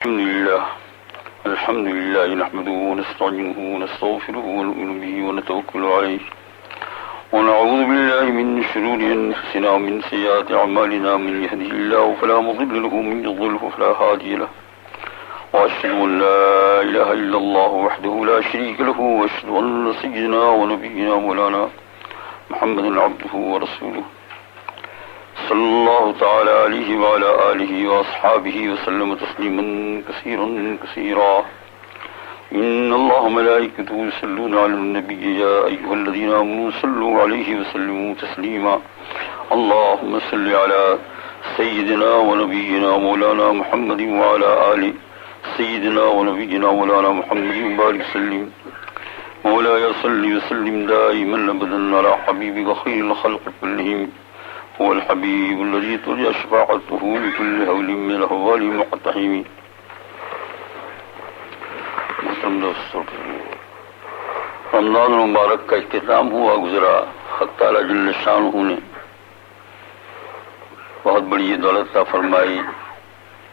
الحمد لله نحمده ونستعينه ونستغفره ونؤمن به ونتوكل عليه ونعوذ بالله من شرور أنفسنا ومن سيئات أعمالنا من يهده الله فلا مضل له ومن يضلله فلا هادي له وأشهد أن لا إله إلا الله وحده لا شريك له وأشهد أن سيدنا ونبينا مولانا محمد عبده ورسوله صلى الله تعالى عليه وعلى آله وأصحابه وسلم تسليما كثيرا كثيرا إن الله ملائكته يصلون على النبي يا أيها الذين آمنوا صلوا عليه وسلموا تسليما اللهم صل على سيدنا ونبينا مولانا محمد وعلى آل سيدنا ونبينا مولانا محمد وبارك وسلم مولاي صل وسلم دائما أبدا على حبيبك خير الخلق كلهم هو الحبيب الذي ترجى شفاعته لكل هول من الأهوال المقتحم. رمضان المبارک کا اختتام ہوا گزرا. حق تعالی جل شانہ نے بہت بڑی دولت عطا فرمائی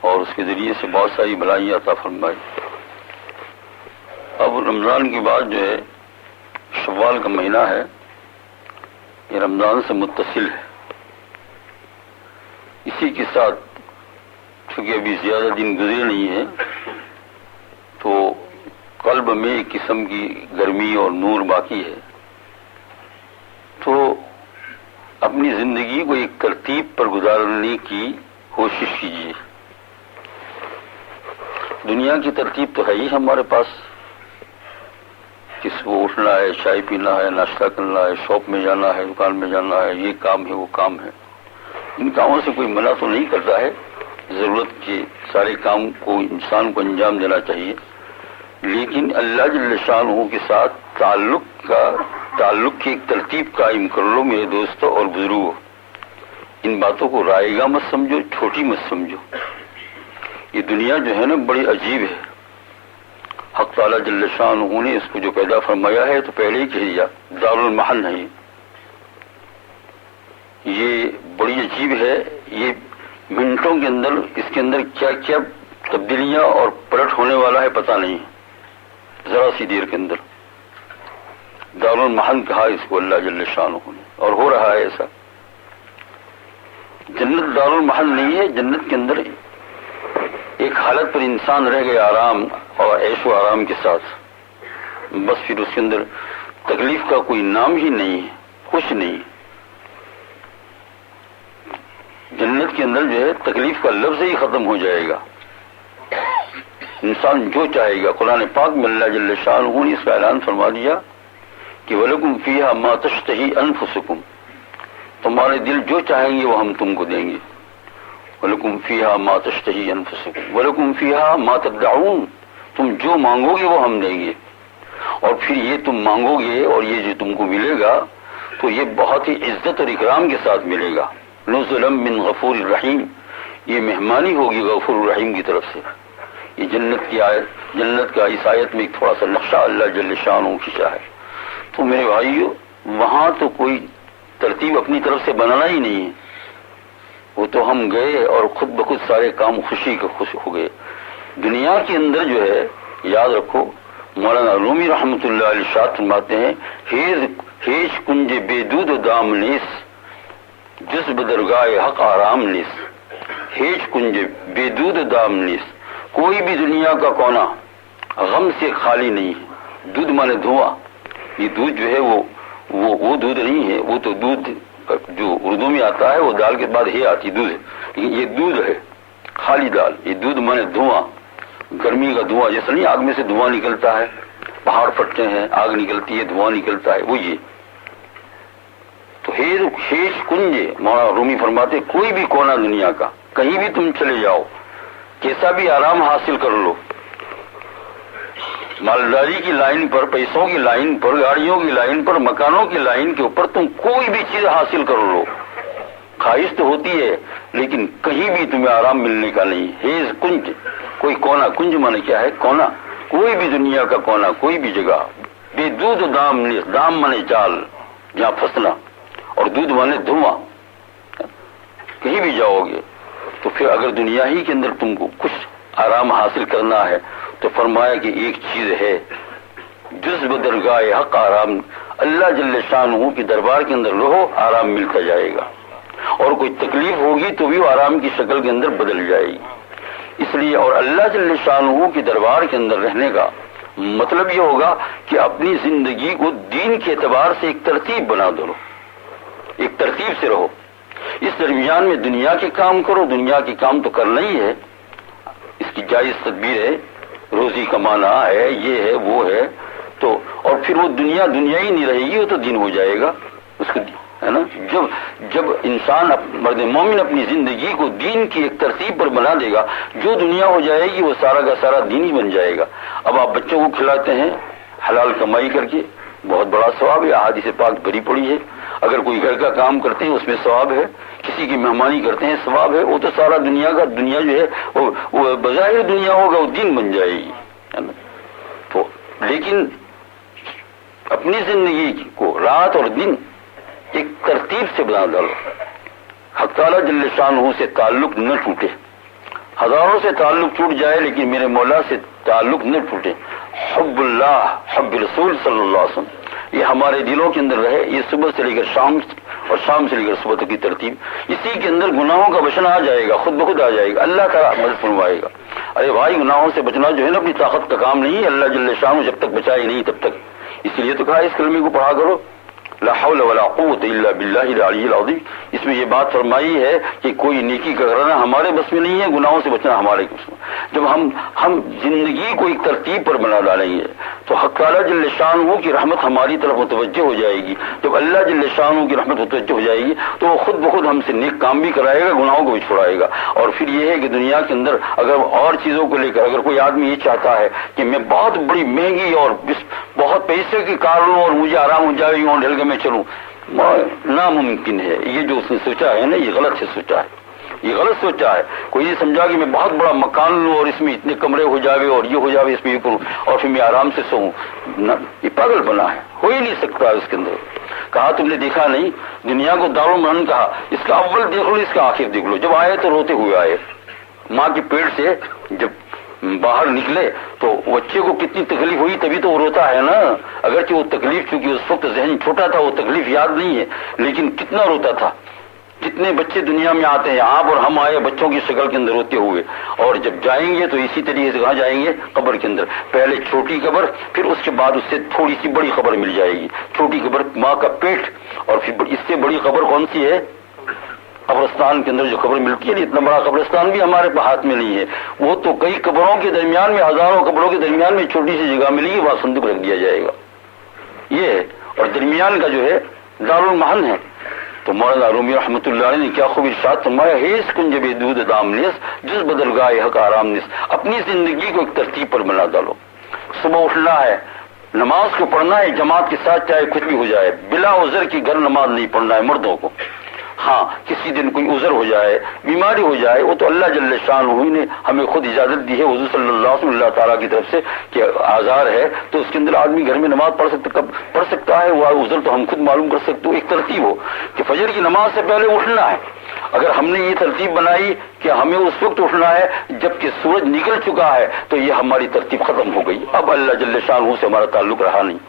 اور اس کے ذریعے سے بہت ساری بھلائیاں عطا فرمائی. اب رمضان کے بعد جو ہے شوال کا مہینہ ہے، یہ رمضان سے متصل ہے. اسی کے ساتھ چونکہ ابھی زیادہ دن گزرے نہیں ہیں تو قلب میں ایک قسم کی گرمی اور نور باقی ہے. تو اپنی زندگی کو ایک ترتیب پر گزارنے کی کوشش کیجیے. دنیا کی ترتیب تو ہے ہی ہمارے پاس، کس کو اٹھنا ہے، چائے پینا ہے، ناشتہ کرنا ہے، شاپ میں جانا ہے، دکان میں جانا ہے، یہ کام ہے وہ کام ہے. ان کاموں سے کوئی منع تو نہیں کرتا ہے، ضرورت کے سارے کام کو انسان کو انجام دینا چاہیے، لیکن اللہ جل شانہ کے ساتھ تعلق کی ایک ترتیب قائم کر لو میرے دوستوں اور بزرگوں. ان باتوں کو رائے گاہ مت سمجھو، چھوٹی مت سمجھو. یہ دنیا جو ہے نا بڑی عجیب ہے. حق تعالی جل شانہ نے اس کو جو پیدا فرمایا ہے تو پہلے ہی کہہ دیا دار المحل ہے. یہ بڑی عجیب ہے. یہ منٹوں کے اندر اس کے اندر کیا کیا تبدیلیاں اور پلٹ ہونے والا ہے پتہ نہیں. ذرا سی دیر کے اندر دار المحل کہا اس کو اللہ جل شانہ نے، اور ہو رہا ہے ایسا. جنت دار المحل نہیں ہے. جنت کے اندر ایک حالت پر انسان رہ گیا آرام اور عیش و آرام کے ساتھ، بس پھر اس کے اندر تکلیف کا کوئی نام ہی نہیں ہے، کچھ نہیں. جنت کے اندر جو ہے تکلیف کا لفظ ہی ختم ہو جائے گا. انسان جو چاہے گا. قرآن پاک میں اللہ جل شانہ نے اس کا اعلان فرما دیا کہ وَلَكُمْ فِيهَا مَا تَشْتَهِي أَنفُسُكُمْ، تمہارے دل جو چاہیں گے وہ ہم تم کو دیں گے. وَلَكُمْ فِيهَا مَا تَشْتَهِي أَنفُسُكُمْ وَلَكُمْ فِيهَا مَا تَدَّعُونَ، تم جو مانگو گے وہ ہم دیں گے. اور پھر یہ تم مانگو گے اور یہ جو تم کو ملے گا تو یہ بہت ہی عزت اور اکرام کے ساتھ ملے گا. نزلا من غفور الرحیم، یہ مہمانی ہوگی غفور الرحیم کی طرف سے. یہ جنت کی آیت، جنت کا اس آیت میں ایک تھوڑا سا نقشہ اللہ جل شانہ کھینچا ہے. تو میرے بھائیو وہاں تو کوئی ترتیب اپنی طرف سے بنانا ہی نہیں ہے. وہ تو ہم گئے اور خود بخود سارے کام خوشی کے خوش ہو گئے. دنیا کے اندر جو ہے یاد رکھو مولانا رومی رحمۃ اللہ علیہ ارشاد فرماتے ہیں ہیج کنج بے دود دام نیس جس بدرگاہ حق آرام نیس. ہیج کنج بے دود دام نیس، کوئی بھی دنیا کا کونا غم سے خالی نہیں ہے. دودھ مانے دھواں. یہ دودھ جو ہے وہ دودھ نہیں ہے. وہ تو دودھ جو اردو میں آتا ہے وہ دال کے بعد ہی آتی دودھ، لیکن یہ دودھ ہے خالی دال. یہ دودھ مانے دھواں، گرمی کا دھواں. جیسے نہیں آگ میں سے دھواں نکلتا ہے، پہاڑ پھٹتے ہیں آگ نکلتی ہے دھواں نکلتا ہے، وہ یہ. تو ہیج کنج مولانا رومی فرماتے کوئی بھی کونا دنیا کا کہیں بھی تم چلے جاؤ، کیسا بھی آرام حاصل کر لو، مالداری کی لائن پر، پیسوں کی لائن پر، گاڑیوں کی لائن پر، مکانوں کی لائن کے اوپر تم کوئی بھی چیز حاصل کر لو، خواہش تو ہوتی ہے لیکن کہیں بھی تمہیں آرام ملنے کا نہیں. ہیز کنج، کوئی کونا. کنج مانے کیا ہے؟ کونا. کوئی بھی دنیا کا کونا، کوئی بھی جگہ. بے دود دام نیس، دام مانے جال جہاں پھنسنا، اور دودھ مانے دھواں. کہیں بھی جاؤ گے تو پھر اگر دنیا ہی کے اندر تم کو کچھ آرام حاصل کرنا ہے تو فرمایا کہ ایک چیز ہے، جز بدرگاہ حق آرام، اللہ جل شانہ کے دربار کے اندر رہو، آرام ملتا جائے گا، اور کوئی تکلیف ہوگی تو بھی وہ آرام کی شکل کے اندر بدل جائے گی۔ اس لیے اور اللہ جل شانہ کے دربار کے اندر رہنے کا مطلب یہ ہوگا کہ اپنی زندگی کو دین کے اعتبار سے ایک ترتیب بنا دو، ایک ترتیب سے رہو۔ اس درمیان میں دنیا کے کام کرو، دنیا کے کام تو کرنا ہی ہے، اس کی جائز تدبیر ہے، روزی کمانا ہے، یہ ہے وہ ہے، تو اور پھر وہ دنیا ہی نہیں رہے گی، وہ تو دین ہو جائے گا اس کو، ہے نا۔ جب انسان مرد مومن اپنی زندگی کو دین کی ایک ترتیب پر بنا دے گا، جو دنیا ہو جائے گی وہ سارا کا سارا دین ہی بن جائے گا۔ اب آپ بچوں کو کھلاتے ہیں حلال کمائی کر کے، بہت بڑا ثواب ہے، احادیث پاک بھری پڑی ہے۔ اگر کوئی گھر کا کام کرتے ہیں اس میں ثواب ہے، کسی کی مہمانی کرتے ہیں ثواب ہے، وہ تو سارا دنیا جو ہے وہ بظاہر دنیا ہوگا، وہ دین بن جائے گی، ہے نا۔ تو لیکن اپنی زندگی کو رات اور دن ایک ترتیب سے بنا ڈالو، حق تعالیٰ جل شانہ سے تعلق نہ ٹوٹے، ہزاروں سے تعلق ٹوٹ جائے لیکن میرے مولا سے تعلق نہ ٹوٹے۔ حب اللہ، حب رسول صلی اللہ علیہ وسلم، یہ ہمارے دلوں کے اندر رہے، یہ صبح سے لے کر شام اور شام سے لے کر صبح تک کی ترتیب، اسی کے اندر گناہوں کا بچنا آ جائے گا، خود بخود آ جائے گا، اللہ تعالیٰ مدد فرمائے گا۔ ارے بھائی، گناہوں سے بچنا جو ہے نا اپنی طاقت کا کام نہیں ہے، اللہ جل شانہ جب تک بچائے نہیں تب تک، اس لیے تو کہا اس کلمے کو پڑھا کرو، لا حول ولا قوت الا باللہ العلی العظیم۔ اس میں یہ بات فرمائی ہے کہ کوئی نیکی کا کرنا ہمارے بس میں نہیں ہے، گناہوں سے بچنا ہمارے بس میں۔ جب ہم زندگی کو ایک ترتیب پر بنا ڈالیں گے تو حق تعالیٰ جل شانہ کی رحمت ہماری طرف متوجہ ہو جائے گی۔ جب اللہ جل شانہ کی رحمت متوجہ ہو جائے گی تو وہ خود بخود ہم سے نیک کام بھی کرائے گا، گناہوں کو بھی چھڑائے گا۔ اور پھر یہ ہے کہ دنیا کے اندر اگر اور چیزوں کو لے کر اگر کوئی آدمی یہ چاہتا ہے کہ میں بہت بڑی مہنگی اور بہت پیسے کی کار لوں اور مجھے آرام ہو جائے اور ڈھلگے میں چلوں، ناممکن ہے۔ یہ جو اس نے سوچا ہے نا، یہ غلط سے سوچا ہے، یہ غلط سوچا ہے۔ کوئی یہ سمجھا کہ میں بہت بڑا مکان لوں اور اس میں اتنے کمرے ہو جاوے اور یہ ہو جاوے، اس میں یہ کروں اور پھر میں آرام سے سوؤں، یہ پاگل بنا ہے، ہو ہی نہیں سکتا۔ اس کے اندر کہا تم نے دیکھا نہیں، دنیا کو دارالمحن کہا، اس کا اول دیکھ لو، اس کا آخر دیکھ لو۔ جب آئے تو روتے ہوئے آئے، ماں کے پیٹ سے جب باہر نکلے تو بچے کو کتنی تکلیف ہوئی، تبھی تو وہ روتا ہے نا۔ اگرچہ وہ تکلیف چونکہ اس وقت ذہن چھوٹا تھا، وہ تکلیف یاد نہیں ہے، لیکن کتنا روتا تھا۔ کتنے بچے دنیا میں آتے ہیں، آپ اور ہم آئے بچوں کی شکل کے اندر روتے ہوئے، اور جب جائیں گے تو اسی طریقے سے کہاں جائیں گے؟ قبر کے اندر۔ پہلے چھوٹی قبر، پھر اس کے بعد اس سے تھوڑی سی بڑی قبر مل جائے گی۔ چھوٹی قبر ماں کا پیٹ، اور پھر اس سے بڑی قبر کون سی ہے؟ قبرستان کے اندر جو قبر ملتی ہے، اتنا بڑا قبرستان بھی ہمارے ہاتھ میں نہیں ہے، وہ تو کئی قبروں کے درمیان میں، ہزاروں قبروں کے درمیان میں چھوٹی سی جگہ ملے گی، وہاں صندوق رکھ دیا جائے گا، یہ ہے۔ اور درمیان کا جو ہے دارالمحن ہے۔ تو مولانا رومی رحمۃ اللہ علیہ نے کیا خوب ارشاد فرمایا، ہیس کنج بے دود دام نیس جس بدل گائے حق آرام نیس۔ اپنی زندگی کو ایک ترتیب پر بنا ڈالو۔ صبح اٹھنا ہے، نماز کو پڑھنا ہے جماعت کے ساتھ، چاہے کچھ بھی ہو جائے، بلا عذر کی گھر نماز نہیں پڑھنا ہے مردوں کو۔ ہاں کسی دن کوئی عذر ہو جائے، بیماری ہو جائے، وہ تو اللہ جل شانہ نے ہمیں خود اجازت دی ہے، حضور صلی اللہ علیہ وسلم اللہ تعالیٰ کی طرف سے کہ آزار ہے تو اس کے اندر آدمی گھر میں نماز پڑھ سکتا ہے، وہ عذر تو ہم خود معلوم کر سکتے ہو۔ ایک ترتیب ہو کہ فجر کی نماز سے پہلے اٹھنا ہے۔ اگر ہم نے یہ ترتیب بنائی کہ ہمیں اس وقت اٹھنا ہے جبکہ سورج نکل چکا ہے تو یہ ہماری ترتیب ختم ہو گئی، اب اللہ جل شانہ سے ہمارا تعلق رہا نہیں۔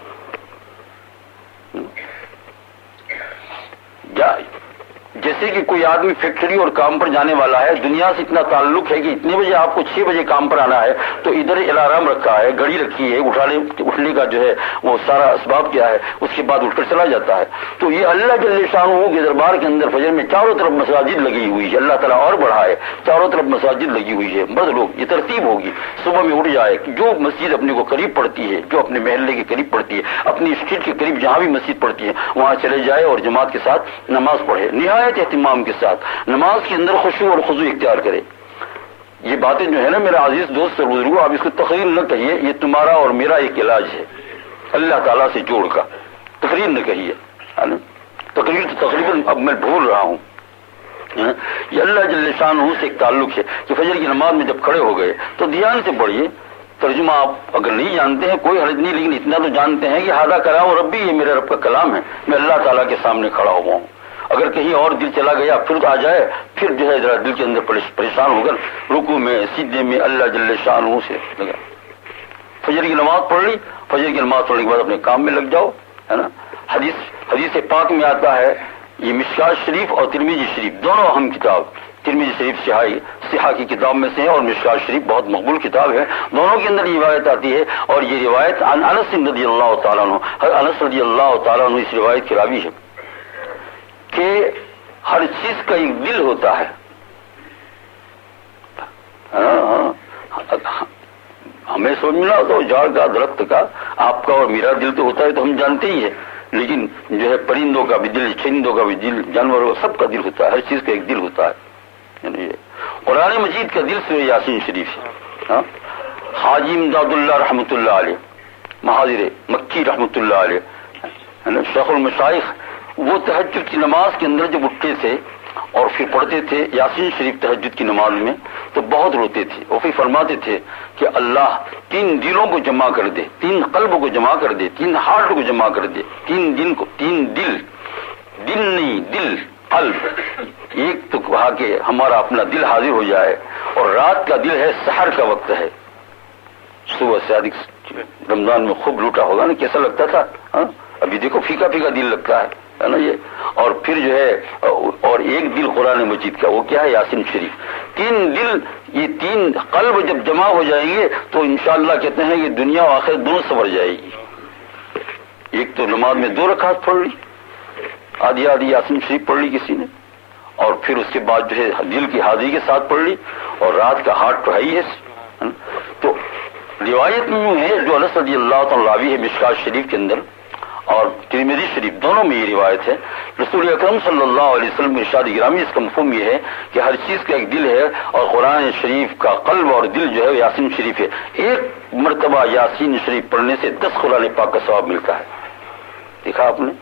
جیسے کہ کوئی آدمی فیکٹری اور کام پر جانے والا ہے، دنیا سے اتنا تعلق ہے کہ اتنے بجے آپ کو 6 بجے کام پر آنا ہے، تو ادھر الارم رکھا ہے، گھڑی رکھی ہے، اٹھنے کا جو ہے وہ سارا اسباب کیا ہے، اس کے بعد اٹھ کر چلا جاتا ہے۔ تو یہ اللہ جل شانہ کے دربار کے اندر فجر میں چاروں طرف مساجد لگی ہوئی ہے، اللہ تعالیٰ اور بڑھائے، چاروں طرف مساجد لگی ہوئی ہے، مرد لوگ، یہ ترتیب ہوگی۔ صبح میں اٹھ جائے، جو مسجد اپنے کو قریب پڑتی ہے، جو اپنے محلے کے قریب پڑتی ہے، اپنی اسٹریٹ کے قریب جہاں بھی مسجد پڑتی ہے وہاں چلے جائے اور جماعت کے ساتھ نماز پڑھے، نہایت اہتمام کے ساتھ نماز کے اندر خشوع اور خضوع اختیار کرے۔ یہ باتیں جو ہے نا میرا عزیز دوست اور بزرگوں، آپ اس کو تقریر نہ کہیے، یہ تمہارا اور میرا ایک علاج ہے اللہ تعالیٰ سے جوڑ کا، تقریر نہ کہیے، تقریر تو تقریباً اب میں بھول رہا ہوں۔ یہ اللہ جل شانہ سے ایک تعلق ہے کہ فجر کی نماز میں جب کھڑے ہو گئے تو دھیان سے پڑھیے۔ ترجمہ آپ اگر نہیں جانتے ہیں کوئی حرج نہیں، لیکن اتنا تو جانتے ہیں کہ ہادہ کلام ربی، یہ میرے رب کا کلام ہے، میں اللہ تعالیٰ کے سامنے کھڑا ہوا ہوں، اگر کہیں اور دل چلا گیا پھر آ جائے، پھر جو ہے ذرا دل کے اندر پریشان ہو کر رکوع میں سجدے میں اللہ جل شانہ سے لگا۔ فجر کی نماز پڑھ لی، فجر کی نماز پڑھنے کے بعد اپنے کام میں لگ جاؤ، ہے نا۔ حدیث پاک میں آتا ہے، یہ مشکات شریف اور ترمذی شریف دونوں اہم کتاب، ترمذی شریف صحاح کی کتاب میں سے ہے اور مشکات شریف بہت مقبول کتاب ہے، دونوں کے اندر یہ روایت آتی ہے، اور یہ روایت عن انس رضی اللہ تعالیٰ عنہ، انس رضی اللہ تعالیٰ عنہ اس روایت کے راوی ہے کہ ہر چیز کا ایک دل ہوتا ہے۔ ہمیں سمجھ ملا تو جھاڑ کا، درخت کا، آپ کا اور میرا دل تو ہوتا ہے تو ہم جانتے ہی ہیں، لیکن جو ہے پرندوں کا بھی دل، چرندوں کا بھی دل، جانوروں کا، سب کا دل ہوتا ہے، ہر چیز کا ایک دل ہوتا ہے۔ قرآن مجید کا دل سورہ یاسین شریف ہے۔ حاجی امداد اللہ رحمۃ اللہ علیہ، مہاجر مکی رحمۃ اللہ علیہ، شیخ المشائخ، وہ تہجد کی نماز کے اندر جب اٹھتے تھے اور پھر پڑھتے تھے یاسین شریف تہجد کی نماز میں تو بہت روتے تھے، وہ پھر فرماتے تھے کہ اللہ 3 دلوں کو جمع کر دے، 3 قلب کو جمع کر دے، 3 ہارٹ کو جمع کر دے، 3 دل نہیں، دل قلب، ایک تو کہا کہ ہمارا اپنا دل حاضر ہو جائے، اور رات کا دل ہے سحر کا وقت ہے، صبح سے رمضان میں خوب لوٹا ہوگا نا، کیسا لگتا تھا، ابھی دیکھو پھیکا پھیکا دل لگتا ہے نا یہ، اور پھر جو ہے اور ایک دل قرآن مجید کا، وہ کیا ہے یاسین شریف۔ 3 دل، یہ 3 قلب جب جمع ہو جائیں گے تو انشاءاللہ کہتے ہیں کہ دنیا و آخرت دونوں سنور جائے گی۔ ایک تو نماز میں 2 رکعت پڑھ لی، آدھی یاسین شریف پڑھ لی کسی نے، اور پھر اس کے بعد جو ہے دل کی حاضری کے ساتھ پڑھ لی، اور رات کا ہارٹ تو ہے ہی ہے۔ تو روایت میں ہے جو انس رضی اللہ تعالیٰ راوی ہے مشکات شریف کے اندر اور ترمذی شریف دونوں میں یہ روایت ہے، رسول اکرم صلی اللہ علیہ وسلم کے ارشاد گرامی، اس کا مفہوم یہ ہے کہ ہر چیز کا ایک دل ہے، اور قرآن شریف کا قلب اور دل جو ہے یاسین شریف ہے۔ ایک مرتبہ یاسین شریف پڑھنے سے 10 قرآن پاک کا ثواب ملتا ہے۔ دیکھا آپ نے،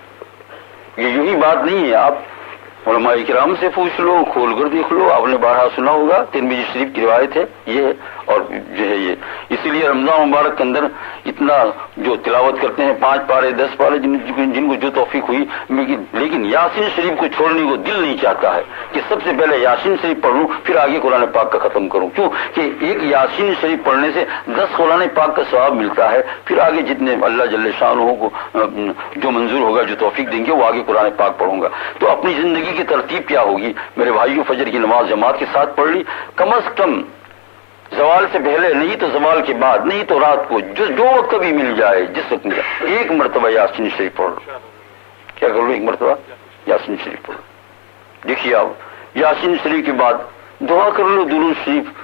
یہ یوں ہی بات نہیں ہے، آپ علماء کرام سے پوچھ لو، کھول کر دیکھ لو، آپ نے بارہا سنا ہوگا، ترمذی شریف کی روایت ہے یہ ہے، اور جو ہے یہ اسی لیے رمضان مبارک کے اندر اتنا جو تلاوت کرتے ہیں 5 پارے 10 پارے جن کو جو توفیق ہوئی، لیکن یاسین شریف کو چھوڑنے کو دل نہیں چاہتا ہے کہ سب سے پہلے یاسین شریف پڑھوں پھر آگے قرآن پاک کا ختم کروں، کیوں کہ ایک یاسین شریف پڑھنے سے 10 قرآن پاک کا ثواب ملتا ہے، پھر آگے جتنے اللہ جل شانہ کو جو منظور ہوگا، جو توفیق دیں گے، وہ آگے قرآن پاک پڑھوں گا۔ تو اپنی زندگی کی ترتیب کیا ہوگی میرے بھائیوں؟ فجر کی نماز جماعت کے ساتھ پڑھ لی، کم از کم زوال سے پہلے، نہیں تو زوال کے بعد، نہیں تو رات کو، جو وقت کبھی مل جائے، جس وقت مل جائے، ایک مرتبہ یاسین شریف پڑھ لو۔ کیا کر لو؟ ایک مرتبہ یاسین شریف پڑھ لو۔ دیکھیے آپ یاسین شریف کے بعد دعا کر لو، درود شریف،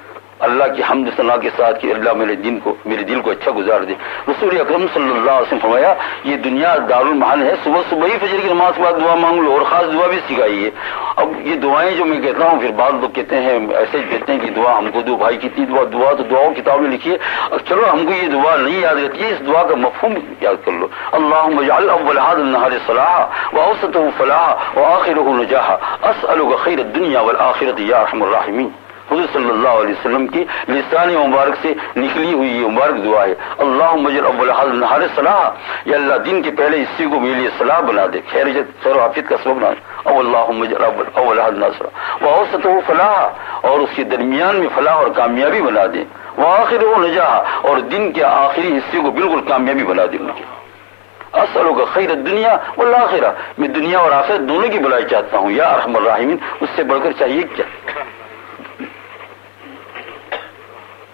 اللہ کی حمد ثنا کے ساتھ کہ اللہ میرے دل کو اچھا گزار دے۔ رسول اکرم صلی اللہ علیہ وسلم فرمایا یہ دنیا دارالمحن ہے، صبح ہی فجر کی نماز کے بعد دعا مانگ لو، اور خاص دعا بھی سکھائی ہے۔ اب یہ دعائیں جو میں کہتا ہوں، پھر بعض لوگ کہتے ہیں، ایسے کہتے ہیں کہ دعا ہم کو دو، بھائی کتنی دعا تو دعاؤں کتاب میں لکھی ہے، چلو ہم کو یہ دعا نہیں یاد رہتی ہے، اس دعا کا مفہوم یاد کر لو۔ اللہم اجعل اول هذا النهار صلاحا واوسطه فلاحا واخره نجاحا اسألک خیر الدنیا والآخرة یا ارحم الراحمین۔ حضور صلی اللہ علیہ وسلم کی لسان مبارک سے نکلی ہوئی یہ مبارک دعا ہے، اللہم اجعل اول هذا النهار صلاحا، یا اللہ دن کے پہلے حصے کو میرے لیے صلاح بنا دے، خیر و عافیت کا سبب بنا دے، او اللہم اجعل اول هذا النهار صلاحا واوسطه فلاحا، اور اس کے درمیان میں فلاح اور کامیابی بنا دے، وآخرہ نجاحا، اور دن کے آخری حصے کو بالکل کامیابی بنا دے مجھے۔ اسألک خیر الدنیا والآخرہ، میں دنیا اور آخرت دونوں کی بھلائی چاہتا ہوں، یا ارحم الراحمین، اس سے بڑھ کر چاہیے کیا؟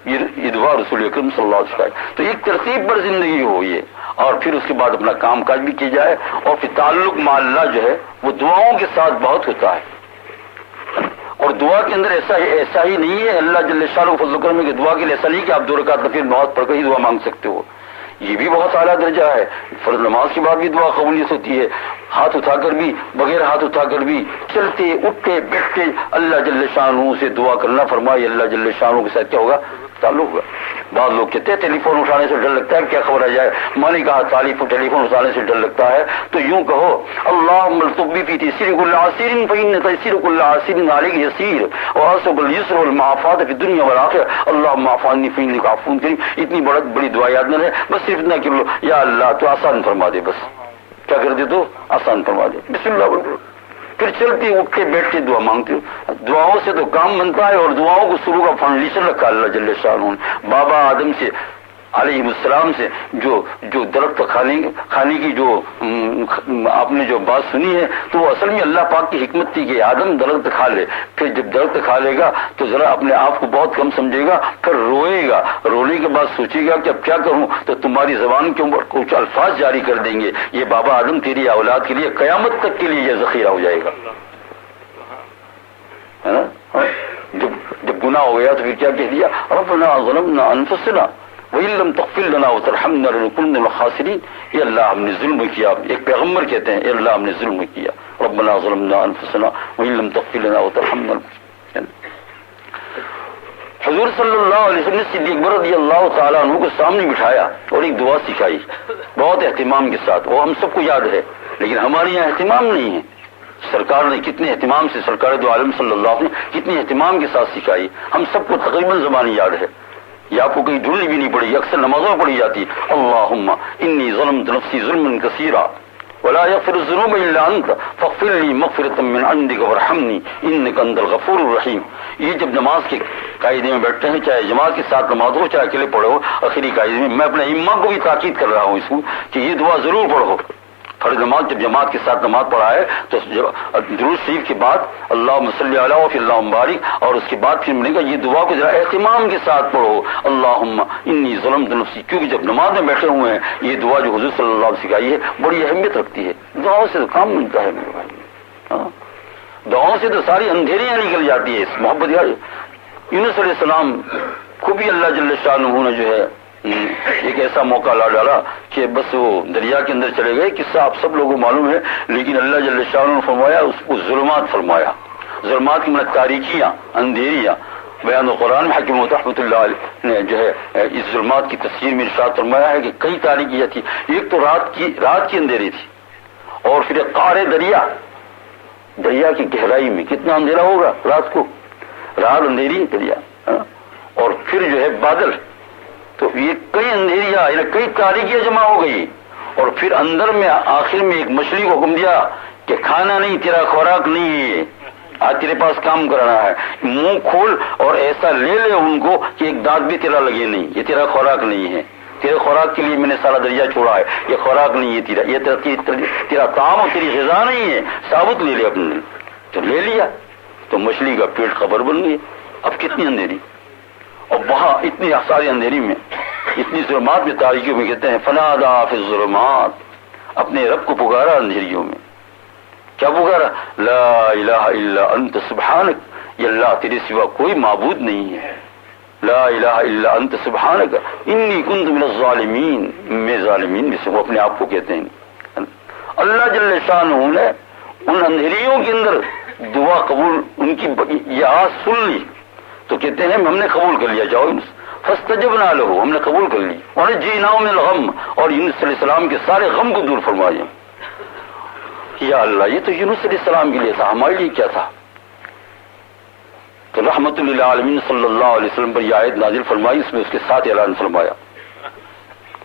یہ دعا رسول اکرم صلی اللہ علیہ وسلم۔ تو ایک ترتیب پر زندگی ہو یہ، اور پھر اس کے بعد اپنا کام کاج بھی کی جائے، اور پھر تعلق مع اللہ جو ہے وہ دعاؤں کے ساتھ بہت ہوتا ہے، اور دعا کے اندر ایسا ہی نہیں ہے اللہ جل شانہ فضل و کرم کے دعا کے لیے ایسا نہیں کہ آپ 2 رکعت نفل نماز پڑھ کر ہی دعا مانگ سکتے ہو، یہ بھی بہت اعلیٰ درجہ ہے۔ فرض نماز کے بعد بھی دعا قبولیت ہوتی ہے، ہاتھ اٹھا کر بھی، بغیر ہاتھ اٹھا کر بھی، چلتے اٹھتے بیٹھتے اللہ جل شانہ سے دعا کرنا، فرمائے اللہ جل شانہ کے ساتھ کیا ہوگا؟ تعلق ہوگا۔ بعض لوگ کہتے ہیں ٹیلی فون اٹھانے سے ڈر لگتا ہے، کیا خبر آ جائے، میں نے کہا ٹیلی فون اٹھانے سے ڈر لگتا ہے تو یوں کہو، اللہم الطب فی تیسیر کل عسیر فإن تیسیر کل عسیر علیک یسیر واسب اليسر والمعافات فی الدنیا والآخرہ اللہم اعف عنی فإنک عفو کریم۔ اتنی بڑی دعا یاد نہ رہے، بس صرف اتنا کر لو، یا اللہ تو آسان فرما دے، بس کیا کر دے تو آسان فرما دے، بسم اللہ بول پھر چلتی اٹھ کے بیٹھ کے دعا مانگتی ہو. دعاؤں سے تو کام بنتا ہے اور دعاؤں کو شروع کا فاؤنڈیشن رکھا اللہ جل شانہ نے. بابا آدم سے علیہ السلام سے جو درخت کھانے کی جو آپ نے جو بات سنی ہے تو وہ اصل میں اللہ پاک کی حکمت تھی کہ آدم درخت کھا لے. پھر جب درخت کھا لے گا تو ذرا اپنے آپ کو بہت کم سمجھے گا, پھر روئے گا. رونے کے بعد سوچے گا کہ اب کیا کروں, تو تمہاری زبان کے اوپر کچھ الفاظ جاری کر دیں گے. یہ بابا آدم تیری اولاد کے لیے قیامت تک کے لیے یہ ذخیرہ ہو جائے گا. ہے نا؟ جب گناہ ہو گیا تو پھر کیا کہہ دیا, ربنا ظلمنا انفسنا وَإِن لَّمْ تَغْفِرْ لَنَا وَتَرْحَمْنَا لَنَكُونَنَّ مِنَ الْخَاسِرِينَ. یہ اللہ ہم نے ظلم کیا. ایک پیغمبر کہتے ہیں اے اللہ ہم نے ظلم کیا, ربنا ظلمنا انفسنا وَإِن لَّم تَغْفِرْ لَنَا وَتَرْحَمْنَا. حضور صلی اللہ علیہ وسلم نے صدیق اکبر رضی اللہ تعالیٰ عنہ کو سامنے بٹھایا اور ایک دعا سکھائی بہت اہتمام کے ساتھ. وہ ہم سب کو یاد ہے لیکن ہمارے یہاں اہتمام نہیں ہے. سرکار نے کتنے اہتمام سے, سرکار دو عالم صلی اللہ علیہ وسلم کتنے اہتمام کے ساتھ سکھائی. ہم سب کو تقریباً زبانی یاد ہے, یا آپ کو کہیں ڈھونڈنی بھی نہیں پڑی, اکثر نمازوں میں پڑھی جاتی. اللہم انی ظلمت نفسی ظلما کثیرا ولا یغفر الذنوب الا انت فاغفر لی مغفرۃ من عندک وارحمنی انک انت الغفور الرحیم. یہ جب نماز کے قاعدے میں بیٹھتے ہیں, چاہے جماعت کے ساتھ نماز ہو چاہے اکیلے پڑھو, آخری قاعدے میں اپنے امام کو بھی تاکید کر رہا ہوں اس کو کہ یہ دعا ضرور پڑھو. فرض نماز جب جماعت کے ساتھ نماز پڑھائے تو درود شریف کے بعد اللہم صلی علی و فی اللہم بارک, اور اس کے بعد پھر ملے گا یہ دعا کو ذرا اہتمام کے ساتھ پڑھو, اللہم انی ظلمت نفسی. کیونکہ جب نماز میں بیٹھے ہوئے ہیں یہ دعا جو حضور صلی اللہ علیہ وسلم سکھائی ہے بڑی اہمیت رکھتی ہے. دعاؤں سے تو کام ملتا ہے میرے بھائی, دعاؤں سے تو ساری اندھیریاں نکل جاتی ہے. اس محبت یونس علیہ السلام کو بھی اللہ جل شانہ نے جو ہے ایک ایسا موقع لا ڈالا کہ بس وہ دریا کے اندر چلے گئے. قصہ آپ سب لوگوں کو معلوم ہے, لیکن اللہ جل شانہ نے فرمایا اس کو ظلمات فرمایا. ظلمات کی مطلب تاریکیاں, اندھیریاں. بیان قرآن میں حکیم رحمۃ اللہ علیہ نے جو ہے اس ظلمات کی تفسیر میں ارشاد فرمایا ہے کہ کئی تاریکیاں تھی. ایک تو رات کی اندھیری تھی, اور پھر قعر دریا کی گہرائی میں کتنا اندھیرا ہوگا رات کو, رات اندھیری دریا, اور پھر جو ہے بادل. تو یہ کئی اندھیریاں کئی تاریکیاں جمع ہو گئی. اور پھر اندر میں آخر میں ایک مچھلی کو حکم دیا کہ کھانا نہیں, تیرا خوراک نہیں ہے, آج تیرے پاس کام کرنا ہے, منہ کھول اور ایسا لے ان کو کہ ایک دانت بھی تیرا لگے نہیں. یہ تیرا خوراک نہیں ہے, تیرے خوراک کے لیے میں نے سارا دریا چھوڑا ہے. یہ خوراک نہیں ہے تیرا, یہ تیرا طعام اور تیری غذا نہیں ہے, ثابت لے لے اپنے. تو لے لیا تو مچھلی کا پیٹ خبر بن گئی. اب کتنی اندھیری, اور وہاں اتنی ساری اندھیری میں, اتنی ظلمات میں, تاریکیوں میں, کہتے ہیں فنادا فی الظلمات, اپنے رب کو پکارا اندھیریوں میں. کیا پکارا؟ لا الہ الا انت سبحانک, یہ اللہ تیرے سوا کوئی معبود نہیں ہے. لا الہ الا انت سبحانک انی کنت من الظالمین, میں ظالمین میں سے. وہ اپنے آپ کو کہتے ہیں. اللہ جل شانہ نے ان اندھیریوں کے اندر دعا قبول, ان کی یہ آواز سن لی تو کہتے ہیں ہم نے قبول کر لیا. جاؤ فاستجبنا له, ہم نے قبول کر لی. اور جئناہ من الغم, اور یونس علیہ السلام کے سارے غم کو دور فرمایا. یا اللہ, یہ تو یونس علیہ السلام کے لیے تھا, ہمارے لیے کیا تھا؟ تو رحمت للعالمین صلی اللہ علیہ وسلم پر یہ آیت نازل فرمائی. اس میں اس کے ساتھ اعلان فرمایا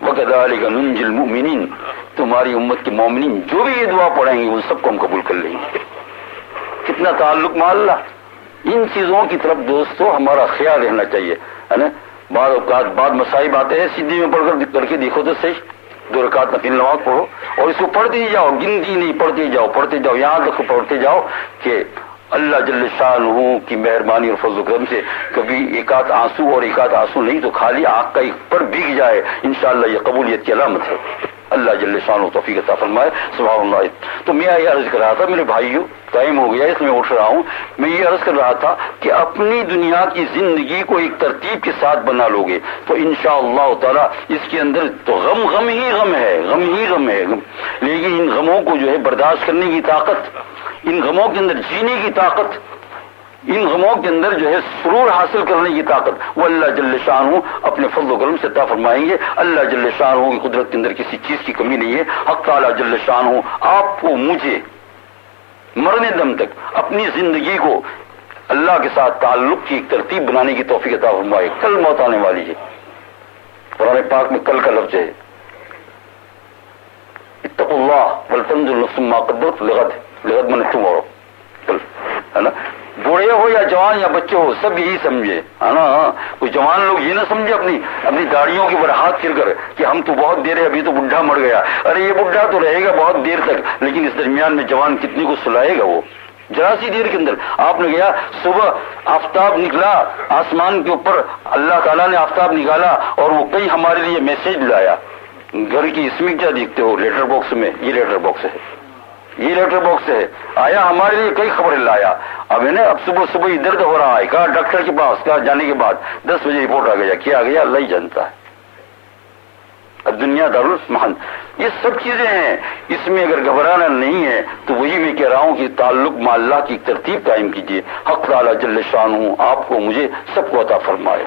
وَكَذَلِكَ نُنْجِي الْمُؤْمِنِينَ, تمہاری امت کے مومنین جو بھی یہ دعا پڑھیں گے ان سب کو ہم قبول کر لیں گے. کتنا تعلق مع اللہ. ان چیزوں کی طرف دوستو ہمارا خیال رہنا چاہیے, ہے نا. بعض اوقات بعض مصائب آتے ہیں, سیدھی میں پڑھ کر کے دیکھو تو صحیح, 2 رکعت نفل نماز پڑھو اور اس کو پڑھتے ہی جاؤ, گنتی نہیں, پڑھتے جاؤ یہاں تک پڑھتے جاؤ کہ اللہ جل شانہ کی مہربانی اور فضل و کرم سے کبھی ایک آدھ آنسو اور ایک آدھ آنسو نہیں تو خالی آنکھ کا ایک پر بھیگ جائے, انشاءاللہ یہ قبولیت کی علامت ہے. اللہ جل شانہ توفیق عطا فرمائے. سبحان اللہ. تو میں یہ عرض کر رہا تھا میرے بھائیو, ٹائم ہو گیا اس میں اٹھ رہا ہوں. میں یہ عرض کر رہا تھا کہ اپنی دنیا کی زندگی کو ایک ترتیب کے ساتھ بنا لو گے تو انشاءاللہ تعالی اس کے اندر تو غم ہی غم ہے. لیکن ان غموں کو جو ہے برداشت کرنے کی طاقت, ان غموں کے اندر جینے کی طاقت, ان غموں کے اندر جو ہے سرور حاصل کرنے کی طاقت وہ اللہ جل شانہ اپنے فضل و کرم سے عطا فرمائیں گے. اللہ جل شانہ کی قدرت کے اندر کسی چیز کی کمی نہیں ہے. حق تعالی جل شانہ آپ کو مجھے مرنے دم تک اپنی زندگی کو اللہ کے ساتھ تعلق کی ایک ترتیب بنانے کی توفیق عطا فرمائے. کل موت آنے والی ہے, قرآن پاک میں کل کا لفظ ہے اتقوا اللہ ولتنظر نفس ما قدمت لغد من ٹمورو. ہے نا. بوڑھے ہو یا جوان یا بچے ہو سب یہی سمجھے, ہے نا. کچھ جوان لوگ یہ نہ سمجھے اپنی داڑھیوں کے اوپر ہاتھ پھر کر کہ ہم تو بہت دیر ہے, ابھی تو بڈھا مر گیا. ارے یہ بڈھا تو رہے گا بہت دیر تک, لیکن اس درمیان میں جوان کتنے کو سلائے گا. وہ ذرا سی دیر کے اندر آپ نے گیا, صبح آفتاب نکلا آسمان کے اوپر, اللہ تعالیٰ نے آفتاب نکالا اور وہ کئی ہمارے لیے میسج لایا. گھر کی اس میں کیا دیکھتے ہو لیٹر باکس میں, یہ لیٹر باکس ہے, یہ لیٹر باکس ہے, آیا ہمارے لیے کئی خبریں لایا. اب ہے نا, اب صبح صبح درد ہو رہا ہے, کہا ڈاکٹر کے پاس, کہا جانے کے بعد 10 بجے رپورٹ آ گیا, کیا آ گیا اللہ ہی جانتا ہے. اب دنیا دارالمحن یہ سب چیزیں ہیں, اس میں اگر گھبرانا نہیں ہے تو وہی میں کہہ رہا ہوں کہ تعلق مع اللہ کی ترتیب قائم کیجیے. حق تعالی جل شانہ آپ کو مجھے سب کو عطا فرمائے.